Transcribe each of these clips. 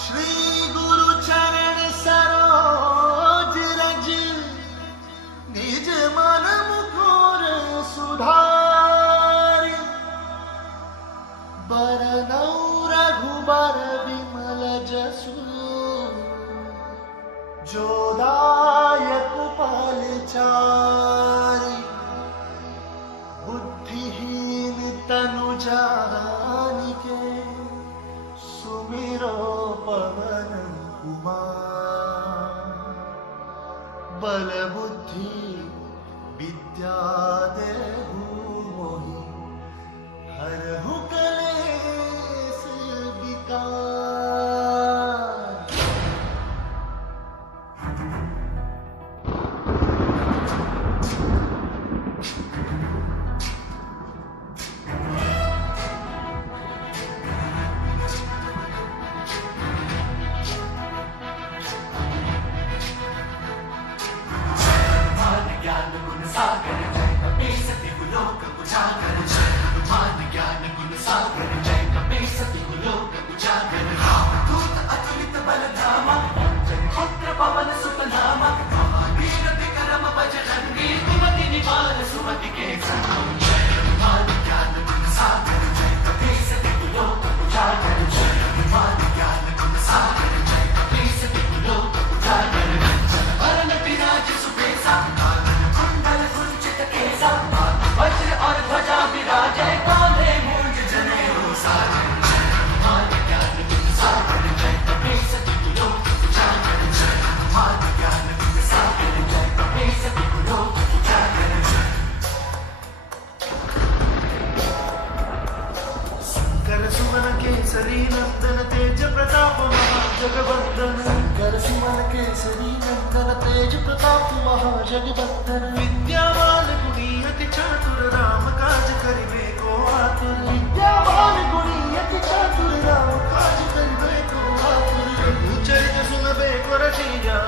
श्री गुरु चरण सरोज रज, निज मन मुकुर सुधारि। बरनउँ रघुबर विमल जसु, जो दायक फलचारि। बुद्धिहीन तनु जानिके, सुमिरो पवन कुमार। बल बुद्धि विद्या देहु मोहि, हरहु कलेश विकार। केसरी नंदन तेज प्रताप महाजगवंदन। शंकर सुमन केसरी नंदन तेज प्रताप महाजगवंदन। विद्यावान गुणी अति चातुर, राम काज करिबे को आतुर। विद्यावान गुणी अति चातुर, राम काज करिबे को आतुर। प्रभु चरित सुनबे को रसिया,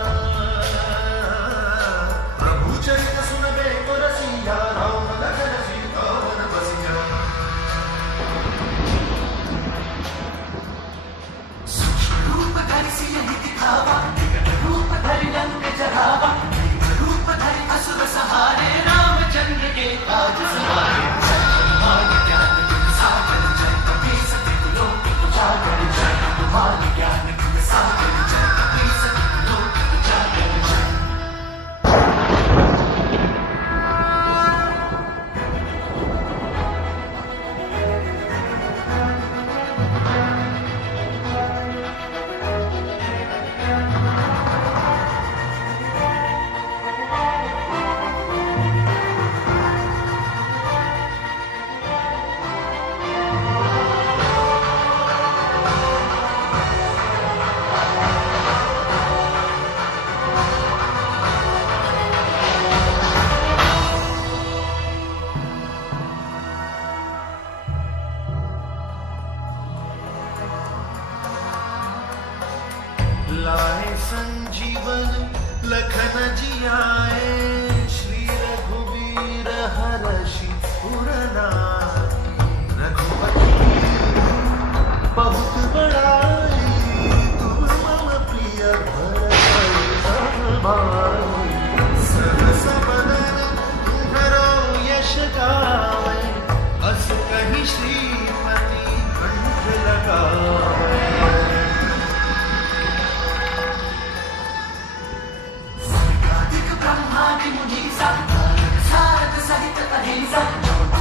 प्रभु चरित सुनबे को रसिया। राम लखन सीता वन बसिया। दिखावा रूप धरि लंक जरावा, रूप धरि असुर सहारे। रामचंद्र के काज सवारे। हनुमान ज्ञान गुण सागर, जय कपीस तिहु लोक उजागर। जय हनुमान ज्ञान गुण सागर, जय कपीस तिहु लोक उजागर। लाए संजीवन लखन जियाए, श्री रघुवीर हरषि उर लाए। रघुपति बहुत बड़ाई, तुम मम प्रिय भरत भाई। सहस बदन धरो यश गावे, अस कहि श्रीपति कंठ लगावे। ब्रह्मादि मुनीसा, सारद सहित अहिंसा।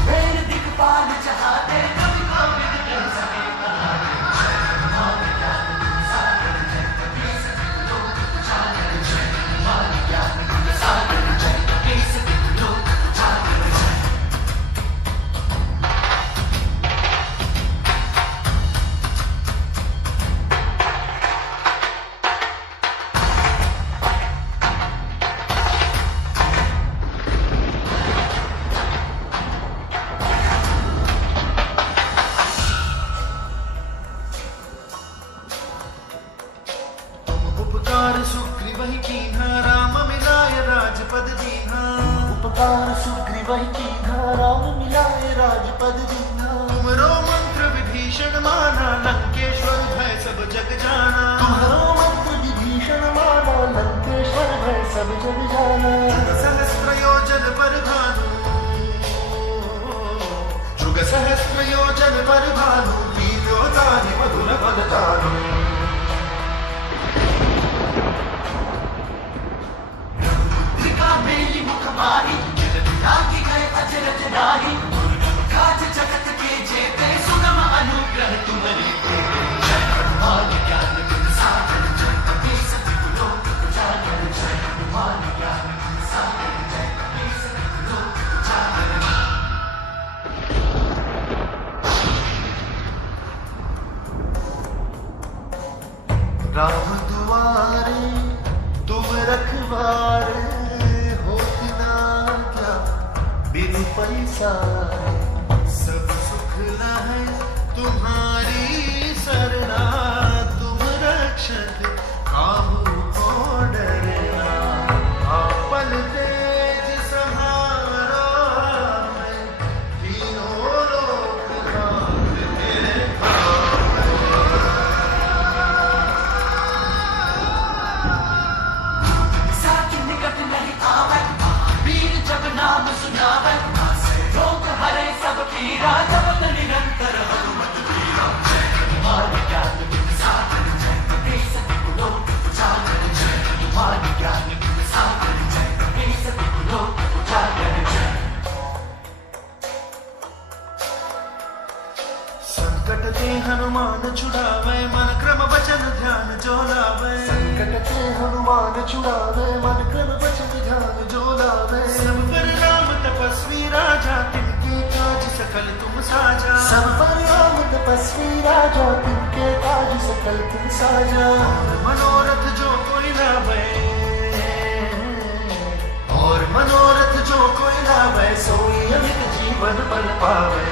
वेद दिक्पाल चहाते, कवि कोविद कह सके कहाते। जय हनुमान ज्ञान गुण सागर, जय कपीस तिहु लोक उजागर। जय हनुमान ज्ञान गुण सागर, जय कपीस तिहु लोक उजागर। उपकार सुग्रीवहि कीन्हा, राम मिलाय राजपद दीन्हा। उपकार सुग्रीवहि कीन्हा, राम मिलाय राजपद दीन्हा। तुमरो मंत्र विभीषण माना, लंकेश्वर भय सब जग जाना। सब जग जाना। सहस्र योजन पर भानु, जुग सहस्र योजन पर भानु, लील्योताहि मधुर फल जानु। मुद्रिका मेली मुख माही, लागी गए अचरज नाही। काज जगत के जेते, सुगम अनुग्रह तुम्हारे तेरे। जय हनुमान ज्ञान गुण सागर, जय कपीस तिहुलो उजागर। जय हनुमान ज्ञान गुण सागर, जय कपीस तिहुलो उजागर। राम दुआरे तुम रखवारे, होती ना क्या बिन पैसारे। सब सुख है तुम्हारी सरना, तुम रक्षक काहू को डरना। आपन तेज सहारा है, तीनों लोक कांपते साथ निकट नहीं आवे, वीर जब नाम सुनावे। रोग हरे सब पीरा, जपत निरंतर हनुमत वीरा। जय हनुमान ज्ञान गुण सागर, जय कपीस तिहुलो उजागर। जय हनुमान ज्ञान गुण सागर, जय कपीस तिहुलो उजागर। जय संकट ते हनुमान छुड़ावे, मन क्रम वचन ध्यान जो लावे। संकट ते हनुमान छुड़ावे, मन क्रम वचन ध्यान जो लावे। सब पर राम तपस्वी राजा, तिनके काज सकल तुम साजा। सब पर राम तपस्वी राजा, तिनके काज सकल तुम साजा। मनोरथ जो कोई लावे, और मनोरथ जो कोई लावे, सोई अमित जीवन बल पावे।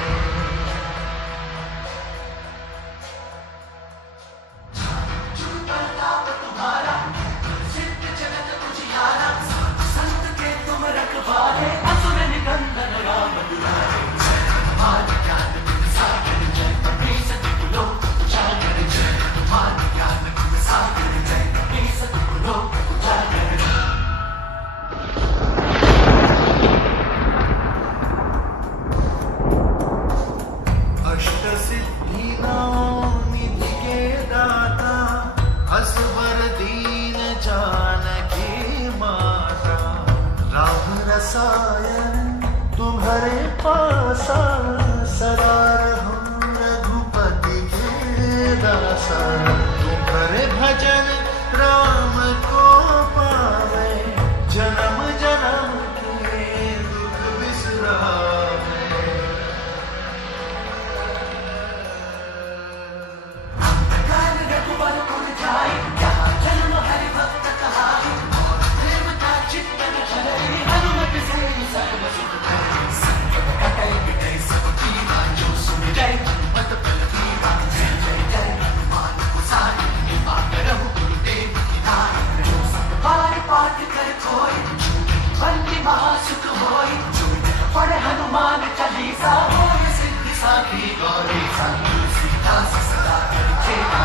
तुम्हारे पासा सदा रहूं रघुपति के दासा। तुम्हारे भजन राम को पावे, जन्म जन्म के दुख बिसरावे। अंधकार रघुवर पुर जाई, जहाँ जन्म हरि भक्त कहाई। और प्रेम का चित्तन हरे, हनुमत से सर्व सुख करे। संकट कटे मिटे सब पीरा, जो सुन जय हनुमत बल वीरा। जय जय जय हनुमान गोसाई, कृपा करहु गुरुदेव की नाई। जो सब बार पाठ कर कोई, बंदी महासुख होई। जो पढ़े हनुमान चालीसा, होय सिद्धि साखी गौरीसा। तुलसीदास सदा कर चेला,